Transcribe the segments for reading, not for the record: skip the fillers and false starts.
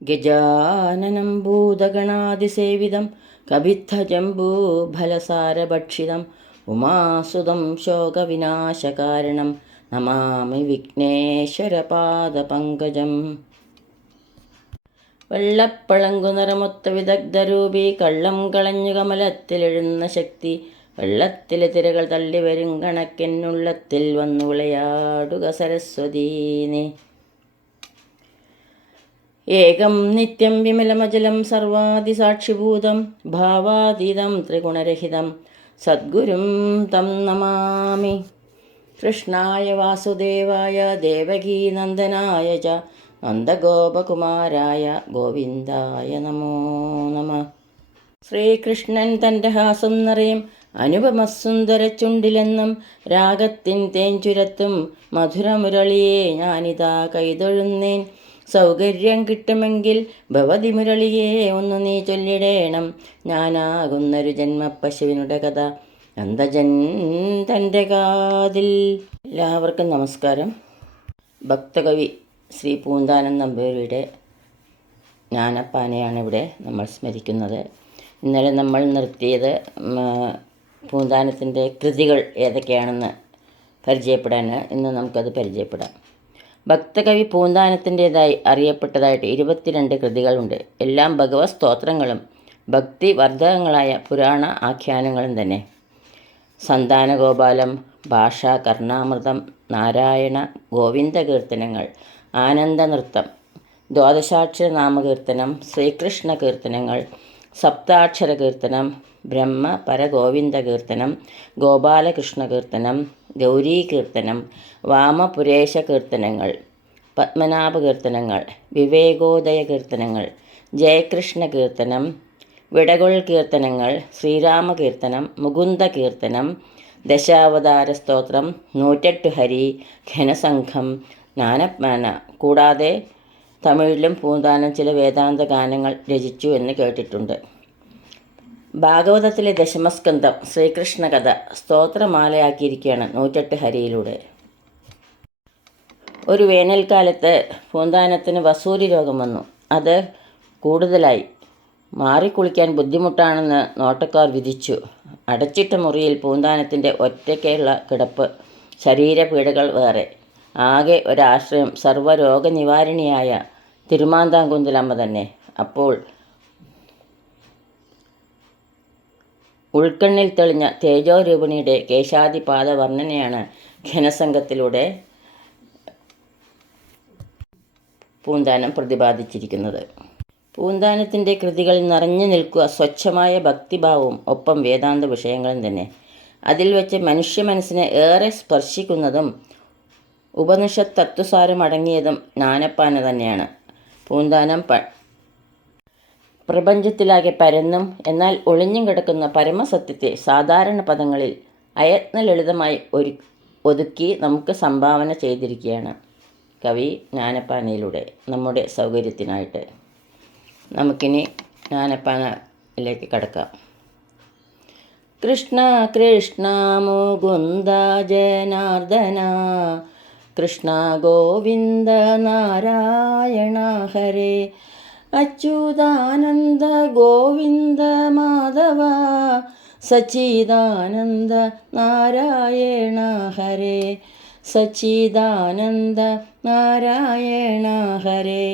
ഗജാനനം ഭൂതഗണാതിസേവിതം കപിത്ഥജംബൂഫലസാരഭക്ഷിതം ഉമാസുതം ശോകവിനാശകാരണം നമാമി വിഘ്നേശ്വരപാദപങ്കജം. വെള്ളപ്പളങ്കു നിറമൊത്ത വിദഗ്ധരൂപി കള്ളം കളഞ്ഞു കമലത്തിലെഴുന്ന ശക്തി വെള്ളത്തിലെ തിരകൾ തള്ളിവരും കണക്കെന്നുള്ളത്തിൽ വന്നു വിളയാടുക സരസ്വതീനെ. ഏകം നിത്യം വിമലമചലം സർവാദിസാക്ഷിഭൂതം ഭാവാതീതം ത്രിഗുണരഹിതം സദ്ഗുരും തം നമാമി. കൃഷ്ണായ വാസുദേവായ ദേവകീനന്ദനായ ച നന്ദഗോപകുമാരായ ഗോവിന്ദായ നമോ നമഃ. ശ്രീകൃഷ്ണൻ തൻ്റെ ഹാസം നിറയും അനുപമസുന്ദര ചുണ്ടിലെന്നും രാഗത്തിൻ തേൻചുരത്തും മധുരമുരളിയെ ഞാനിതാ കൈതൊഴുന്നേൻ. സൗകര്യം കിട്ടുമെങ്കിൽ ഭവതി മുരളിയെ ഒന്ന് നീ ചൊല്ലിടേണം. ഞാനാകുന്നൊരു ജന്മപ്പശുവിനുടെ കഥ നന്ദജൻ തൻ്റെ കാതിൽ. എല്ലാവർക്കും നമസ്കാരം. ഭക്തകവി ശ്രീ പൂന്താനം നമ്പൂതിരിയുടെ ജ്ഞാനപ്പാനയാണ് ഇവിടെ നമ്മൾ സ്മരിക്കുന്നത്. ഇന്നലെ നമ്മൾ നിർത്തിയത് പൂന്താനത്തിൻ്റെ കൃതികൾ ഏതൊക്കെയാണെന്ന് പരിചയപ്പെടാൻ. ഇന്ന് നമുക്കത് പരിചയപ്പെടാം. ഭക്തകവി പൂന്താനത്തിൻ്റേതായി അറിയപ്പെട്ടതായിട്ട് 22 കൃതികളുണ്ട്. എല്ലാം ഭഗവത് സ്തോത്രങ്ങളും ഭക്തിവർദ്ധകങ്ങളായ പുരാണ ആഖ്യാനങ്ങളും തന്നെ. സന്താനഗോപാലം, ഭാഷാ കർണാമൃതം, നാരായണ ഗോവിന്ദ കീർത്തനങ്ങൾ, ആനന്ദനൃത്തം, ദ്വാദശാക്ഷര നാമകീർത്തനം, ശ്രീകൃഷ്ണ കീർത്തനങ്ങൾ, സപ്താക്ഷര കീർത്തനം, ബ്രഹ്മ പരഗോവിന്ദ കീർത്തനം, ഗോപാലകൃഷ്ണ കീർത്തനം, ഗൗരീ കീർത്തനം, വാമപുരേശ കീർത്തനങ്ങൾ, പത്മനാഭ കീർത്തനങ്ങൾ, വിവേകോദയ കീർത്തനങ്ങൾ, ജയകൃഷ്ണ കീർത്തനം, വിടകൊൾ കീർത്തനങ്ങൾ, ശ്രീരാമ കീർത്തനം, മുകുന്ദ കീർത്തനം, ദശാവതാര സ്തോത്രം, 108 ഹരി, ഘനസംഘം, ജ്ഞാനപ്പാന. കൂടാതെ തമിഴിലും പൂന്താനം ചില വേദാന്ത ഗാനങ്ങൾ രചിച്ചു എന്ന് കേട്ടിട്ടുണ്ട്. ഭാഗവതത്തിലെ ദശമസ്കന്ധം ശ്രീകൃഷ്ണ കഥ സ്തോത്രമാലയാക്കിയിരിക്കുകയാണ് 108 ഹരിയിലൂടെ. ഒരു വേനൽക്കാലത്ത് പൂന്താനത്തിന് വസൂരി രോഗം വന്നു. അത് കൂടുതലായി. മാറിക്കുളിക്കാൻ ബുദ്ധിമുട്ടാണെന്ന് നോട്ടക്കാർ വിധിച്ചു. അടച്ചിട്ട മുറിയിൽ പൂന്താനത്തിൻ്റെ ഒറ്റയ്ക്കുള്ള കിടപ്പ്, ശരീരപീഡകൾ വേറെ. ആകെ ഒരാശ്രയം സർവ്വരോഗനിവാരിണിയായ തിരുമാന്താംകുന്തലമ്മ തന്നെ. അപ്പോൾ ഉൾക്കണ്ണിൽ തെളിഞ്ഞ തേജോരൂപിണിയുടെ കേശാദിപാദ വർണ്ണനയാണ് ഘനസംഘത്തിലൂടെ പൂന്താനം പ്രതിപാദിച്ചിരിക്കുന്നത്. പൂന്താനത്തിൻ്റെ കൃതികളിൽ നിറഞ്ഞു നിൽക്കുക സ്വച്ഛമായ ഭക്തിഭാവവും ഒപ്പം വേദാന്ത വിഷയങ്ങളും തന്നെ. അതിൽ വെച്ച് മനുഷ്യ മനസ്സിനെ ഏറെ സ്പർശിക്കുന്നതും ഉപനിഷത്ത് തത്വസാരം അടങ്ങിയതും ജ്ഞാനപ്പാന തന്നെയാണ്. പൂന്താനം പ്രപഞ്ചത്തിലാകെ പരന്നും എന്നാൽ ഒളിഞ്ഞും കിടക്കുന്ന പരമസത്യത്തെ സാധാരണ പദങ്ങളിൽ അയത്നലളിതമായി ഒതുക്കി നമുക്ക് സംഭാവന ചെയ്തിരിക്കുകയാണ് കവി ജ്ഞാനപ്പാനയിലൂടെ നമ്മുടെ സൗകര്യത്തിനായിട്ട്. നമുക്കിനി ജ്ഞാനപ്പാനയിലേക്ക് കടക്കാം. കൃഷ്ണ കൃഷ്ണ മുകുന്ദ ജനാർദ്ദന കൃഷ്ണ ഗോവിന്ദ നാരായണ ഹരേ അച്യുതാനന്ദ ഗോവിന്ദ മാധവ സച്ചിദാനന്ദ നാരായണ ഹരേ സച്ചിദാനന്ദ നാരായണ ഹരേ.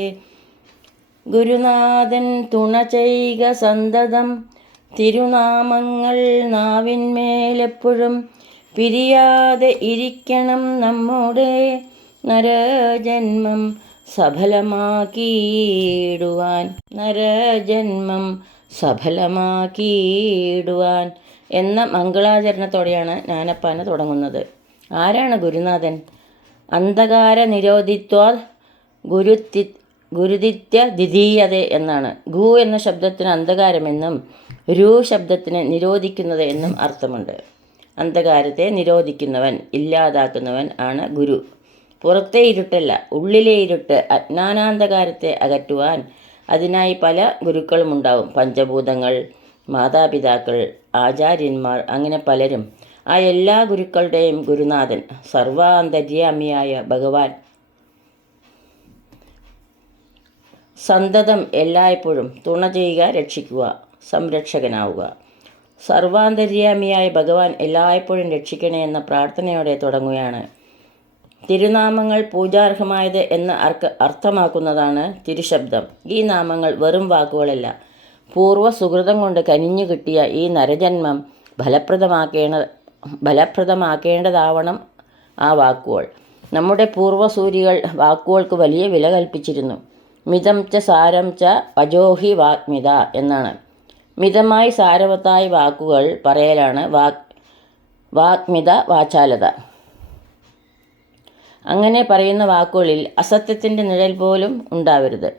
ഗുരുനാഥൻ തുണ ചെയ്ക സന്തതം തിരുനാമങ്ങൾ നാവിന്മേലെപ്പോഴും പിരിയാതെ ഇരിക്കണം നമ്മുടെ നരജന്മം സഫലമാക്കിയിടുവാൻ എന്ന മംഗളാചരണത്തോടെയാണ് ജ്ഞാനപ്പാന തുടങ്ങുന്നത്. ആരാണ് ഗുരുനാഥൻ? അന്ധകാര നിരോധിത്വാൽ ഗുരുദിത്യ ദ്വിതീയത എന്നാണ്. ഗു എന്ന ശബ്ദത്തിന് അന്ധകാരമെന്നും രു ശബ്ദത്തിന് നിരോധിക്കുന്നത് എന്നും അർത്ഥമുണ്ട്. അന്ധകാരത്തെ നിരോധിക്കുന്നവൻ, ഇല്ലാതാക്കുന്നവൻ ആണ് ഗുരു. പുറത്തെ ഇരുട്ടല്ല, ഉള്ളിലെ ഇരുട്ട്, അജ്ഞാനാന്ധകാരത്തെ അകറ്റുവാൻ അതിനായി പല ഗുരുക്കളുമുണ്ടാവും. പഞ്ചഭൂതങ്ങൾ, മാതാപിതാക്കൾ, ആചാര്യന്മാർ, അങ്ങനെ പലരും. ആ എല്ലാ ഗുരുക്കളുടെയും ഗുരുനാഥൻ സർവാന്തര്യാമിയായ ഭഗവാൻ സന്തതം എല്ലായ്പ്പോഴും തുണ ചെയ്യുക, രക്ഷിക്കുക, സംരക്ഷകനാവുക. സർവാന്തര്യാമിയായ ഭഗവാൻ എല്ലായ്പ്പോഴും രക്ഷിക്കണേ എന്ന പ്രാർത്ഥനയോടെ തുടങ്ങുകയാണ്. തിരുനാമങ്ങൾ പൂജാർഹമായത് എന്ന് അർത്ഥമാക്കുന്നതാണ് തിരുശബ്ദം. ഈ നാമങ്ങൾ വെറും വാക്കുകളല്ല. പൂർവ്വ സുഹൃതം കൊണ്ട് കനിഞ്ഞു കിട്ടിയ ഈ നരജന്മം ഫലപ്രദമാക്കേണ്ടതാവണം ആ വാക്കുകൾ. നമ്മുടെ പൂർവ്വസൂരികൾ വാക്കുകൾക്ക് വലിയ വില കൽപ്പിച്ചിരുന്നു. മിതം ച സാരം ച വജോഹി വാഗ്മിത എന്നാണ്. മിതമായി സാരവത്തായ വാക്കുകൾ പറയലാണ് വാഗ്മിത, വാചാലത. അങ്ങനെ പറയുന്ന വാക്കുകളിൽ അസത്യത്തിൻ്റെ നിഴൽ പോലും ഉണ്ടാവരുത്,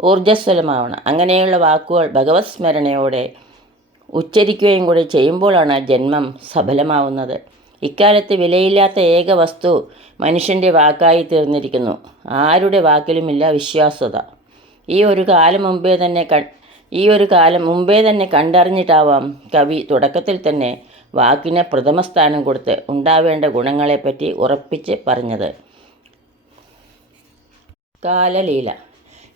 ഊർജ്ജസ്വലമാവണം. അങ്ങനെയുള്ള വാക്കുകൾ ഭഗവത് സ്മരണയോടെ ഉച്ചരിക്കുകയും കൂടി ചെയ്യുമ്പോഴാണ് ജന്മം സഫലമാവുന്നത്. ഇക്കാലത്ത് വിലയില്ലാത്ത ഏക വസ്തു മനുഷ്യൻ്റെ വാക്കായി തീർന്നിരിക്കുന്നു. ആരുടെ വാക്കിലുമില്ല വിശ്വാസ്യത. ഈ ഒരു കാലം മുമ്പേ തന്നെ കണ്ടറിഞ്ഞിട്ടാവാം കവി തുടക്കത്തിൽ തന്നെ വാക്കിന് പ്രഥമ സ്ഥാനം കൊടുത്ത് ഉണ്ടാവേണ്ട ഗുണങ്ങളെപ്പറ്റി ഉറപ്പിച്ച് പറഞ്ഞത്. കാലലീല.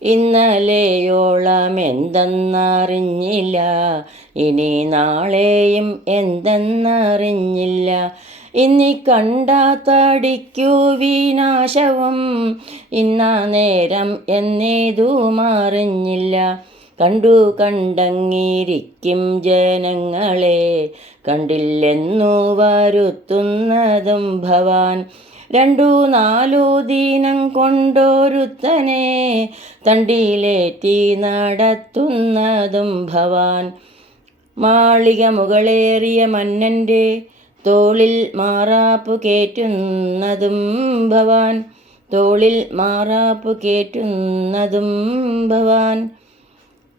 ഇന്നലെയോളം എന്തെന്നറിഞ്ഞില്ല, ഇനി നാളെയും എന്തെന്നറിഞ്ഞില്ല. ഇന്നീ കണ്ടാത്തടിക്കു വിനാശവും, ഇന്നാ നേരം എന്നേതും അറിഞ്ഞില്ല. കണ്ടങ്ങിരിക്കും ജനങ്ങളെ, കണ്ടില്ലെന്നു വരുത്തുന്നതും ഭവാൻ. 2-4 ദിനം കൊണ്ടൊരുത്തനെ തണ്ടിലേറ്റി നടത്തുന്നതും ഭവാൻ. മാളിക മുകളേറിയ മന്നൻ്റെ തോളിൽ മാറാപ്പു കേറ്റുന്നതും ഭവാൻ.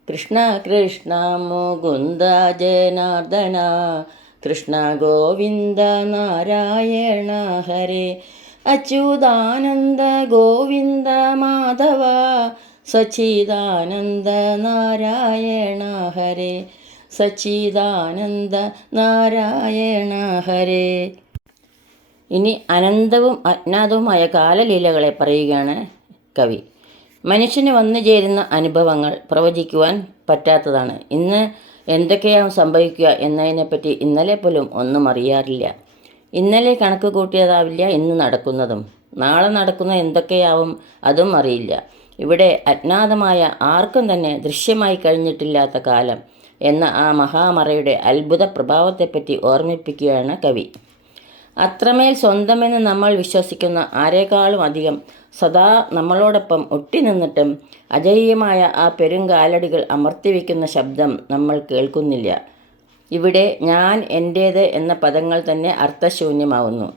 കൃഷ്ണ കൃഷ്ണ മുകുന്ദ ജനാർദ്ദന, കൃഷ്ണ ഗോവിന്ദ നാരായണ ഹരേ. അച്യുതാനന്ദ ഗോവിന്ദ മാധവ, സച്ചിദാനന്ദ നാരായണ ഹരേ. സച്ചിദാനന്ദ നാരായണ ഹരേ. ഇനി അനന്തവും അജ്ഞാതവുമായ കാലലീലകളെ പറയുകയാണ് കവി. മനുഷ്യന് വന്നു ചേരുന്ന അനുഭവങ്ങൾ പ്രവചിക്കുവാൻ പറ്റാത്തതാണ്. ഇന്ന് എന്തൊക്കെയാവും സംഭവിക്കുക എന്നതിനെപ്പറ്റി ഇന്നലെ പോലും ഒന്നും അറിയാറില്ല. ഇന്നലെ കണക്ക് കൂട്ടിയതാവില്ല ഇന്ന് നടക്കുന്നതും. നാളെ നടക്കുന്ന എന്തൊക്കെയാവും അതും അറിയില്ല. ഇവിടെ അജ്ഞാതമായ ആർക്കും തന്നെ ദൃശ്യമായി കഴിഞ്ഞിട്ടില്ലാത്ത കാലം എന്ന ആ മഹാമറയുടെ അത്ഭുത പ്രഭാവത്തെപ്പറ്റി ഓർമ്മിപ്പിക്കുകയാണ് കവി. അത്രമേൽ സ്വന്തമെന്ന് നമ്മൾ വിശ്വസിക്കുന്ന ആരെക്കാളും അധികം സദാ നമ്മളോടൊപ്പം ഒട്ടി നിന്നിട്ടും അജയ്യമായ ആ പെരുങ്കാലടികൾ അമർത്തിവെക്കുന്ന ശബ്ദം നമ്മൾ കേൾക്കുന്നില്ല. ഇവിടെ ഞാൻ, എൻ്റേത് എന്ന പദങ്ങൾ തന്നെ അർത്ഥശൂന്യമാവുന്നു.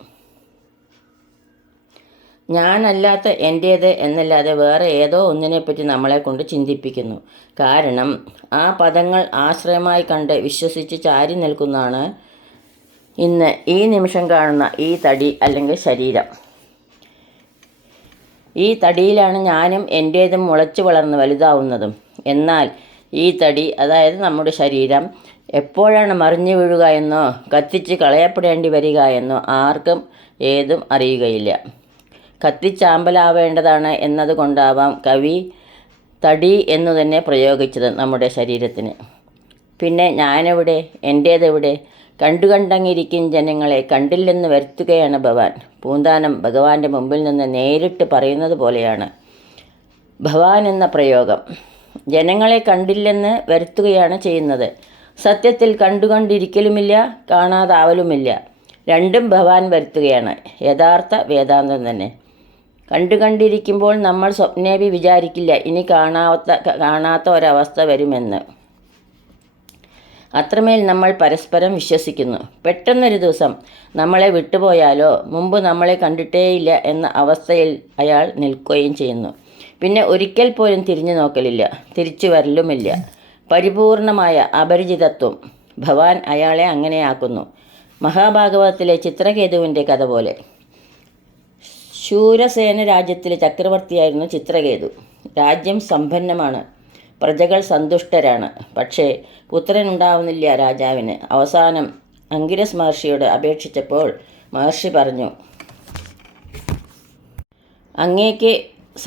ഞാനല്ലാത്ത എൻ്റേത് എന്നല്ലാതെ വേറെ ഏതോ ഒന്നിനെപ്പറ്റി നമ്മളെ കൊണ്ട് ചിന്തിപ്പിക്കുന്നു. കാരണം ആ പദങ്ങൾ ആശ്രയമായി കണ്ട് വിശ്വസിച്ച് ചാരി നിൽക്കുന്നതാണ് ഇന്ന് ഈ നിമിഷം കാണുന്ന ഈ തടി അല്ലെങ്കിൽ ശരീരം. ഈ തടിയിലാണ് ഞാനും എൻ്റേതും മുളച്ചു വളർന്ന് വലുതാവുന്നതും. എന്നാൽ ഈ തടി, അതായത് നമ്മുടെ ശരീരം, എപ്പോഴാണ് മറിഞ്ഞു വീഴുക എന്നോ കത്തിച്ച് കളയപ്പെടേണ്ടി വരിക എന്നോ ആർക്കും ഏതും അറിയുകയില്ല. കത്തിച്ചാമ്പലാവേണ്ടതാണ് എന്നതുകൊണ്ടാവാം കവി തടി എന്നു തന്നെ പ്രയോഗിച്ചത് നമ്മുടെ ശരീരത്തിന്. പിന്നെ ഞാനെവിടെ, എൻ്റേതെവിടെ? കണ്ടങ്ങിരിക്കും ജനങ്ങളെ, കണ്ടില്ലെന്ന് വരുത്തുകയാണ് ഭവാൻ. പൂന്താനം ഭഗവാന്റെ മുമ്പിൽ നിന്ന് നേരിട്ട് പറയുന്നത് പോലെയാണ് ഭവാൻ എന്ന പ്രയോഗം. ജനങ്ങളെ കണ്ടില്ലെന്ന് വരുത്തുകയാണ് ചെയ്യുന്നത്. സത്യത്തിൽ കണ്ടിരിക്കലുമില്ല, കാണാതാവലുമില്ല. രണ്ടും ഭവാൻ വരുത്തുകയാണ്. യഥാർത്ഥ വേദാന്തം തന്നെ. കണ്ടിരിക്കുമ്പോൾ നമ്മൾ സ്വപ്നേപി വിചാരിക്കില്ല ഇനി കാണാത്ത ഒരവസ്ഥ വരുമെന്ന്. അത്രമേൽ നമ്മൾ പരസ്പരം വിശ്വസിക്കുന്നു. പെട്ടെന്നൊരു ദിവസം നമ്മളെ വിട്ടുപോയാലോ, മുമ്പ് നമ്മളെ കണ്ടിട്ടേയില്ല എന്ന അവസ്ഥയിൽ അയാൾ നിൽക്കുകയും ചെയ്യുന്നു. പിന്നെ ഒരിക്കൽ പോലും തിരിഞ്ഞു നോക്കലില്ല, തിരിച്ചു വരലുമില്ല. പരിപൂർണമായ അപരിചിതത്വം ഭവാൻ അയാളെ അങ്ങനെയാക്കുന്നു. മഹാഭാഗവതത്തിലെ ചിത്രകേതുവിൻ്റെ കഥ പോലെ. ശൂരസേന രാജ്യത്തിലെ ചക്രവർത്തിയായിരുന്നു ചിത്രകേതു. രാജ്യം സമ്പന്നമാണ്, പ്രജകൾ സന്തുഷ്ടരാണ്. പക്ഷേ പുത്രനുണ്ടാവുന്നില്ല രാജാവിന്. അവസാനം അങ്കിരസ് മഹർഷിയോട് അപേക്ഷിച്ചപ്പോൾ മഹർഷി പറഞ്ഞു, അങ്ങേക്ക്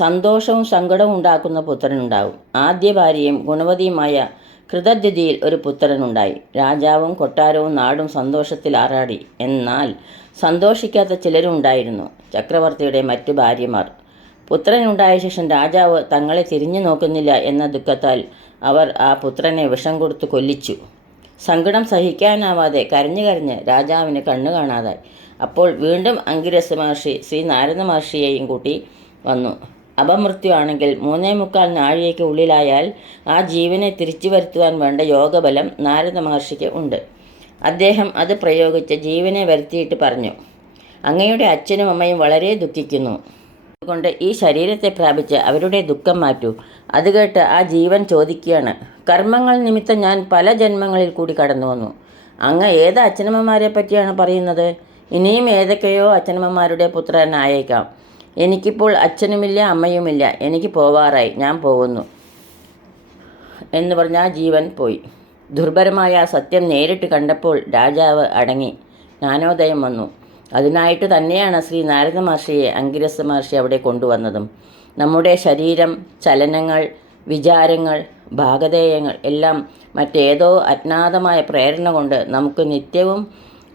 സന്തോഷവും സങ്കടവും ഉണ്ടാക്കുന്ന പുത്രനുണ്ടാവും. ആദ്യ ഭാര്യയും ഗുണവതിയുമായ കൃതദ്യുതിയിൽ ഒരു പുത്രനുണ്ടായി. രാജാവും കൊട്ടാരവും നാടും സന്തോഷത്തിൽ ആറാടി. എന്നാൽ സന്തോഷിക്കാത്ത ചിലരും ഉണ്ടായിരുന്നു, ചക്രവർത്തിയുടെ മറ്റു ഭാര്യമാർ. പുത്രനുണ്ടായ ശേഷം രാജാവ് തങ്ങളെ തിരിഞ്ഞു നോക്കുന്നില്ല എന്ന ദുഃഖത്താൽ അവർ ആ പുത്രനെ വിഷം കൊടുത്തു കൊല്ലിച്ചു. സങ്കടം സഹിക്കാനാവാതെ കരഞ്ഞു കരഞ്ഞ് രാജാവിന് കണ്ണു കാണാതായി. അപ്പോൾ വീണ്ടും അങ്കിരസ് മഹർഷി ശ്രീ നാരദ മഹർഷിയെയും കൂട്ടി വന്നു. അപമൃത്യു ആണെങ്കിൽ 3.25 നാഴികയ്ക്ക് ഉള്ളിലായാൽ ആ ജീവനെ തിരിച്ചു വരുത്തുവാൻ വേണ്ട യോഗബലം നാരദ മഹർഷിക്ക് ഉണ്ട്. അദ്ദേഹം അത് പ്രയോഗിച്ച് ജീവനെ വരുത്തിയിട്ട് പറഞ്ഞു, അങ്ങയുടെ അച്ഛനും അമ്മയും വളരെ ദുഃഖിക്കുന്നു. അതുകൊണ്ട് ഈ ശരീരത്തെ പ്രാപിച്ച് അവരുടെ ദുഃഖം മാറ്റൂ. അത് കേട്ട് ആ ജീവൻ ചോദിക്കുകയാണ്, കർമ്മങ്ങൾ നിമിത്തം ഞാൻ പല ജന്മങ്ങളിൽ കൂടി കടന്നു വന്നു. അങ്ങ് ഏത് അച്ഛനമ്മമാരെ പറ്റിയാണ് പറയുന്നത്? ഇനിയും ഏതൊക്കെയോ അച്ഛനമ്മമാരുടെ പുത്രനായേക്കാം. എനിക്കിപ്പോൾ അച്ഛനുമില്ല അമ്മയുമില്ല. എനിക്ക് പോവാറായി, ഞാൻ പോകുന്നു എന്ന് പറഞ്ഞ ആ ജീവൻ പോയി. ദുർഭരമായ സത്യം നേരിട്ട് കണ്ടപ്പോൾ രാജാവ് അടങ്ങി. ജ്ഞാനോദയം വന്നു. അതിനായിട്ട് തന്നെയാണ് ശ്രീ നാരദ മഹർഷിയെ അങ്കിരസ് മഹർഷി അവിടെ കൊണ്ടുവന്നതും. നമ്മുടെ ശരീരം, ചലനങ്ങൾ, വിചാരങ്ങൾ, ഭാഗധേയങ്ങൾ എല്ലാം മറ്റേതോ അജ്ഞാതമായ പ്രേരണ കൊണ്ട് നമുക്ക് നിത്യവും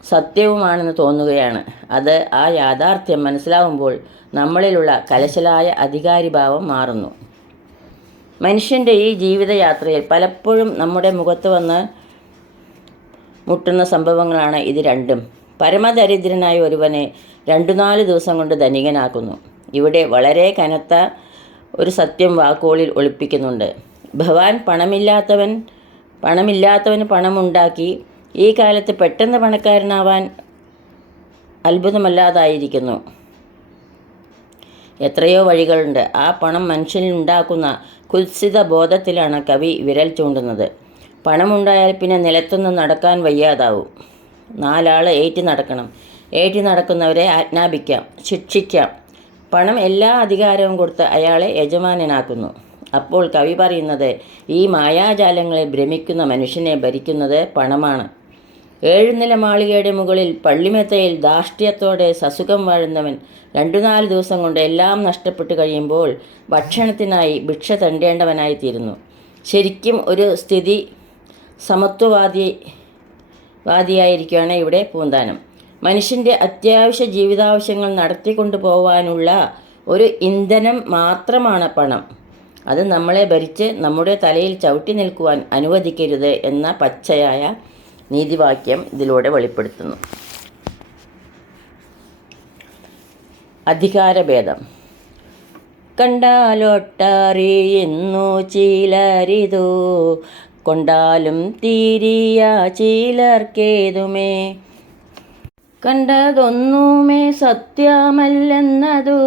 സത്യവുമാണെന്ന് തോന്നുകയാണ്. അത് ആ യാഥാർത്ഥ്യം മനസ്സിലാവുമ്പോൾ നമ്മളിലുള്ള കലശലായ അധികാരിഭാവം മാറുന്നു. മനുഷ്യൻ്റെ ഈ ജീവിതയാത്രയിൽ പലപ്പോഴും നമ്മുടെ മുഖത്ത് വന്ന് മുട്ടുന്ന സംഭവങ്ങളാണ് ഇത് രണ്ടും. പരമദരിദ്രനായ ഒരുവനെ 2-4 ദിവസം കൊണ്ട് ധനികനാക്കുന്നു. ഇവിടെ വളരെ കനത്ത ഒരു സത്യം വാക്കുകളിൽ ഒളിപ്പിക്കുന്നുണ്ട്. ഭഗവാൻ പണമില്ലാത്തവന് പണമുണ്ടാക്കി ഈ കാലത്ത് പെട്ടെന്ന് പണക്കാരനാവാൻ അത്ഭുതമല്ലാതായിരിക്കുന്നു. എത്രയോ വഴികളുണ്ട്. ആ പണം മനുഷ്യനിൽ ഉണ്ടാക്കുന്ന കുത്സിത ബോധത്തിലാണ് കവി വിരൽ ചൂണ്ടുന്നത്. പണമുണ്ടായാൽ പിന്നെ നിലത്തൊന്നും നടക്കാൻ വയ്യാതാവും. 4 ആൾ ഏറ്റി നടക്കണം. ഏറ്റി നടക്കുന്നവരെ ആജ്ഞാപിക്കാം, ശിക്ഷിക്കാം. പണം എല്ലാ അധികാരവും കൊടുത്ത് അയാളെ യജമാനനാക്കുന്നു. അപ്പോൾ കവി പറയുന്നത്, ഈ മായാജാലങ്ങളെ ഭ്രമിക്കുന്ന മനുഷ്യനെ ഭരിക്കുന്നത് പണമാണ്. 7 നില മാളികയുടെ മുകളിൽ പള്ളിമെത്തയിൽ ധാർഷ്ട്യത്തോടെ സസുഖം വാഴുന്നവൻ 2-4 ദിവസം കൊണ്ട് എല്ലാം നഷ്ടപ്പെട്ടു കഴിയുമ്പോൾ ഭക്ഷണത്തിനായി ഭിക്ഷ തണ്ടേണ്ടവനായിത്തീരുന്നു. ശരിക്കും ഒരു സ്ഥിതി സമത്വവാദിയായിരിക്കുകയാണ് ഇവിടെ പൂന്താനം. മനുഷ്യൻ്റെ അത്യാവശ്യ ജീവിതാവശ്യങ്ങൾ നടത്തിക്കൊണ്ടു പോകാനുള്ള ഒരു ഇന്ധനം മാത്രമാണ് പണം. അത് നമ്മളെ ഭരിച്ച് നമ്മുടെ തലയിൽ ചവിട്ടി നിൽക്കുവാൻ അനുവദിക്കരുത് എന്ന പച്ചയായ നീതിവാക്യം ഇതിലൂടെ വെളിപ്പെടുത്തുന്നു. അധികാരഭേദം. കണ്ടാലൊട്ടറിയുന്നു ചിലരിതു, കൊണ്ടാലും തീരിയ ചിലർക്കേതുമേ. കണ്ടതൊന്നുമേ സത്യമല്ലെന്നതു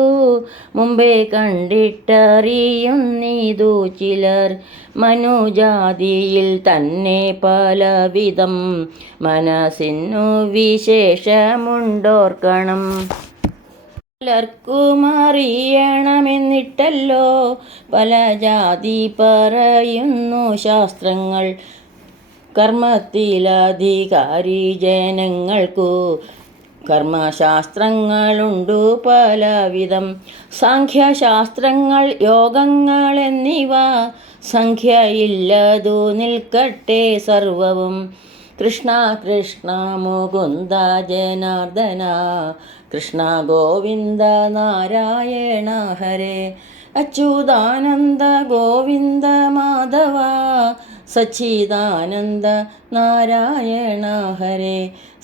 മുമ്പേ കണ്ടിട്ടറിയുന്നിതു ചിലർ. മനുജാതിയിൽ തന്നെ പലവിധം മനസ്സിനു വിശേഷമുണ്ടോർക്കണം. പലർക്കും അറിയണമെന്നിട്ടല്ലോ പല ജാതി പറയുന്നു ശാസ്ത്രങ്ങൾ. കർമ്മത്തിലധികാരി ജനങ്ങൾക്കു കർമ്മശാസ്ത്രങ്ങളുണ്ടു പലവിധം. സാഖ്യശാസ്ത്രങ്ങൾ, യോഗങ്ങൾ എന്നിവ സംഖ്യയില്ലതു നിൽക്കട്ടെ സർവവും. കൃഷ്ണ കൃഷ്ണ മുകുന്ദ ജനാർദ്ദന, കൃഷ്ണ ഗോവിന്ദ നാരായണ ഹരേ. അച്യുതാനന്ദ ഗോവിന്ദ മാധവ, സച്ചിദാനന്ദ നാരായണ ഹരേ.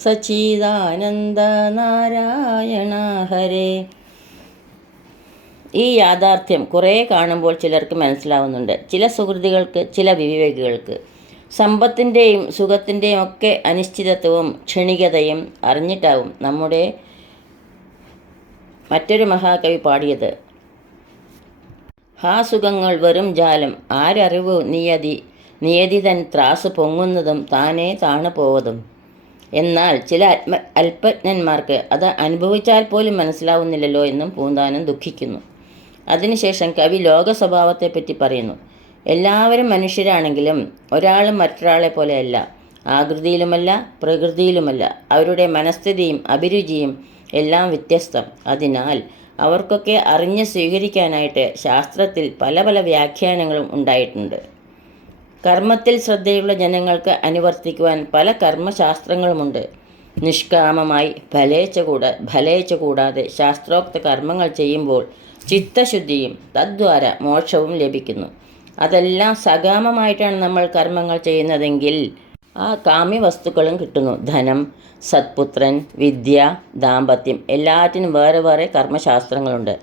സച്ചിദാനന്ദ നാരായണ ഹരേ. ഈ യാഥാർത്ഥ്യം കുറേ കാണുമ്പോൾ ചിലർക്ക് മനസ്സിലാവുന്നുണ്ട്. ചില സുഹൃത്തുക്കൾക്ക്, ചില വിവേകികൾക്ക്. സമ്പത്തിൻ്റെയും സുഖത്തിൻ്റെയും ഒക്കെ അനിശ്ചിതത്വവും ക്ഷണികതയും അറിഞ്ഞിട്ടാവും നമ്മുടെ മറ്റൊരു മഹാകവി പാടിയത്. ഹാ സുഖങ്ങൾ വെറും ജാലം, ആരറിവു നിയതി തൻ ത്രാസ് പൊങ്ങുന്നതും താനേ താണു പോവതും. എന്നാൽ ചില അല്പജ്ഞന്മാർക്ക് അത് അനുഭവിച്ചാൽ പോലും മനസ്സിലാവുന്നില്ലല്ലോ എന്നും പൂന്താനം ദുഃഖിക്കുന്നു. അതിനുശേഷം കവി ലോക സ്വഭാവത്തെപ്പറ്റി പറയുന്നു. എല്ലാവരും മനുഷ്യരാണെങ്കിലും ഒരാളും മറ്റൊരാളെ പോലെയല്ല. ആകൃതിയിലുമല്ല, പ്രകൃതിയിലുമല്ല. അവരുടെ മനസ്ഥിതിയും അഭിരുചിയും എല്ലാം വ്യത്യസ്തം. അതിനാൽ അവർക്കൊക്കെ അറിഞ്ഞ് സ്വീകരിക്കാനായിട്ട് ശാസ്ത്രത്തിൽ പല പല വ്യാഖ്യാനങ്ങളും ഉണ്ടായിട്ടുണ്ട്. കർമ്മത്തിൽ ശ്രദ്ധയുള്ള ജനങ്ങൾക്ക് അനുവർത്തിക്കുവാൻ പല കർമ്മശാസ്ത്രങ്ങളുമുണ്ട്. നിഷ്കാമമായി ഫലേച്ഛ കൂടാതെ ശാസ്ത്രോക്ത കർമ്മങ്ങൾ ചെയ്യുമ്പോൾ ചിത്തശുദ്ധിയും തദ്വാര മോക്ഷവും ലഭിക്കുന്നു. അതെല്ലാം സകാമമായിട്ടാണ് നമ്മൾ കർമ്മങ്ങൾ ചെയ്യുന്നതെങ്കിൽ ആ കാമ്യവസ്തുക്കളും കിട്ടുന്നു. ധനം, സത്പുത്രൻ, വിദ്യ, ദാമ്പത്യം എല്ലാറ്റിനും വേറെ വേറെ കർമ്മശാസ്ത്രങ്ങളുണ്ട്.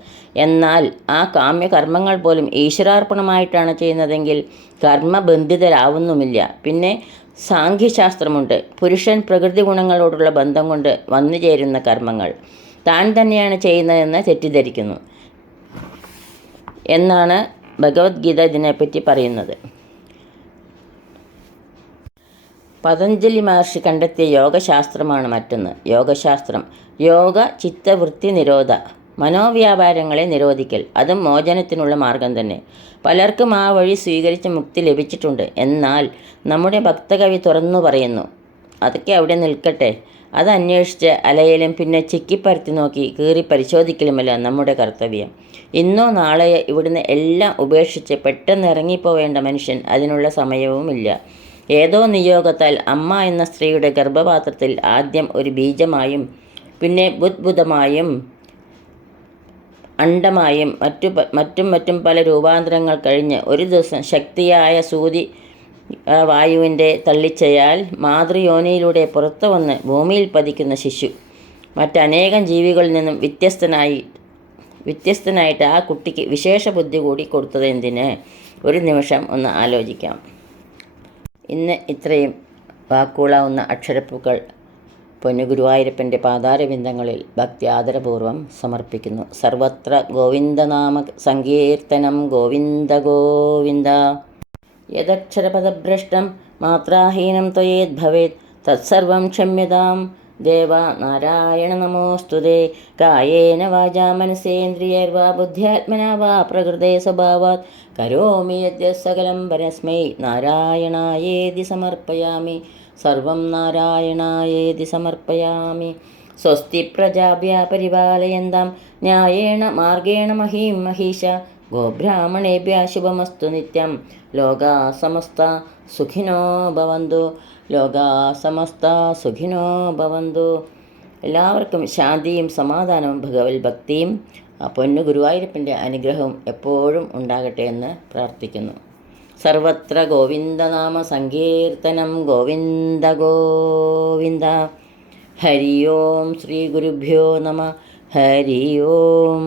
എന്നാൽ ആ കാമ്യകർമ്മങ്ങൾ പോലും ഈശ്വരാർപ്പണമായിട്ടാണ് ചെയ്യുന്നതെങ്കിൽ കർമ്മബന്ധിതരാവുന്നുമില്ല. പിന്നെ സാഖ്യശാസ്ത്രമുണ്ട്. പുരുഷൻ പ്രകൃതി ഗുണങ്ങളോടുള്ള ബന്ധം കൊണ്ട് വന്നു ചേരുന്ന കർമ്മങ്ങൾ താൻ തന്നെയാണ് ചെയ്യുന്നതെന്ന് തെറ്റിദ്ധരിക്കുന്നു എന്നാണ് ഭഗവത്ഗീത ഇതിനെപ്പറ്റി പറയുന്നത്. പതഞ്ജലി മഹർഷി കണ്ടെത്തിയ യോഗശാസ്ത്രമാണ് മറ്റൊന്ന്. യോഗശാസ്ത്രം യോഗ ചിത്തവൃത്തി നിരോധ, മനോവ്യാപാരങ്ങളെ നിരോധിക്കൽ. അതും മോചനത്തിനുള്ള മാർഗം തന്നെ. പലർക്കും ആ വഴി സ്വീകരിച്ച് മുക്തി ലഭിച്ചിട്ടുണ്ട്. എന്നാൽ നമ്മുടെ ഭക്തകവി തുറന്നു പറയുന്നു, അതൊക്കെ അവിടെ നിൽക്കട്ടെ. അത് അന്വേഷിച്ച് അലയലും പിന്നെ ചിക്കിപ്പരത്തി നോക്കി കീറി പരിശോധിക്കലുമല്ല നമ്മുടെ കർത്തവ്യം. ഇന്നോ നാളെയോ ഇവിടുന്ന് എല്ലാം ഉപേക്ഷിച്ച് പെട്ടെന്ന് ഇറങ്ങിപ്പോവേണ്ട മനുഷ്യൻ അതിനുള്ള സമയവുമില്ല. ഏതോ നിയോഗത്താൽ അമ്മ എന്ന സ്ത്രീയുടെ ഗർഭപാത്രത്തിൽ ആദ്യം ഒരു ബീജമായും പിന്നെ ബുദ്ബുദമായും അണ്ഡമായും മറ്റും പല രൂപാന്തരങ്ങൾ കഴിഞ്ഞ് ഒരു ദിവസം ശക്തിയായ സൂതി വായുവിൻ്റെ തള്ളിച്ചയാൽ മാതൃയോനിയിലൂടെ പുറത്തു വന്ന് ഭൂമിയിൽ പതിക്കുന്ന ശിശു മറ്റനേകം ജീവികളിൽ നിന്നും വ്യത്യസ്തനായിട്ട് ആ കുട്ടിക്ക് വിശേഷ ബുദ്ധി കൂടി കൊടുത്തതെന്തിന്? ഒരു നിമിഷം ഒന്ന് ആലോചിക്കാം. ഇന്ന് ഇത്രയും വാക്കുകളാവുന്ന അക്ഷരപ്പൂക്കൾ പൊന്നുഗുരുവായൂരപ്പൻ്റെ പാതാരവിന്ദങ്ങളിൽ ഭക്തി ആദരപൂർവ്വം സമർപ്പിക്കുന്നു. സർവത്ര ഗോവിന്ദനാമ സങ്കീർത്തനം. ഗോവിന്ദ ഗോവിന്ദ. യദക്ഷരപദഭ്രഷ്ടം മാത്രാഹീനം ത്വയേദ്ഭവേത് തത്സർവം ക്ഷമ്യതാം ദേവ. നാരായണ നമോസ്തുതേ. കായേന വാചാ മനസേന്ദ്രിയൈർവാ ബുദ്ധ്യാത്മനാ വാ പ്രകൃതേ സ്വഭാവാത് കരോമി യദ്യത് സകലം പരസ്മൈ നാരായണായേതി സമർപ്പയാമി. സർവം നാരായണായേതി സമർപ്പയാമി. സ്വസ്തി പ്രജാഭ്യ പരിപാലയന്താം ന്യായേണ മാർഗേണ മഹീം മഹീശ. ഗോബ്രാഹ്മണേഭ്യ ശുഭമസ്തു നിത്യം. ലോകാ സമസ്ത സുഖിനോ ഭവന്തു. ലോകാ സമസ്ത സുഖിനോ ഭവന്തു. എല്ലാവർക്കും ശാന്തിയും സമാധാനവും ഭഗവത് ഭക്തിയും പൊന്നു ഗുരുവായൂരപ്പൻ്റെ അനുഗ്രഹവും എപ്പോഴും ഉണ്ടാകട്ടെ എന്ന് പ്രാർത്ഥിക്കുന്നു. സർവത്ര ഗോവിന്ദനാമ സങ്കീർത്തനം. ഗോവിന്ദ ഗോവിന്ദ. ഹരി ഓം. ശ്രീ ഗുരുഭ്യോ നമ. ഹരി ഓം.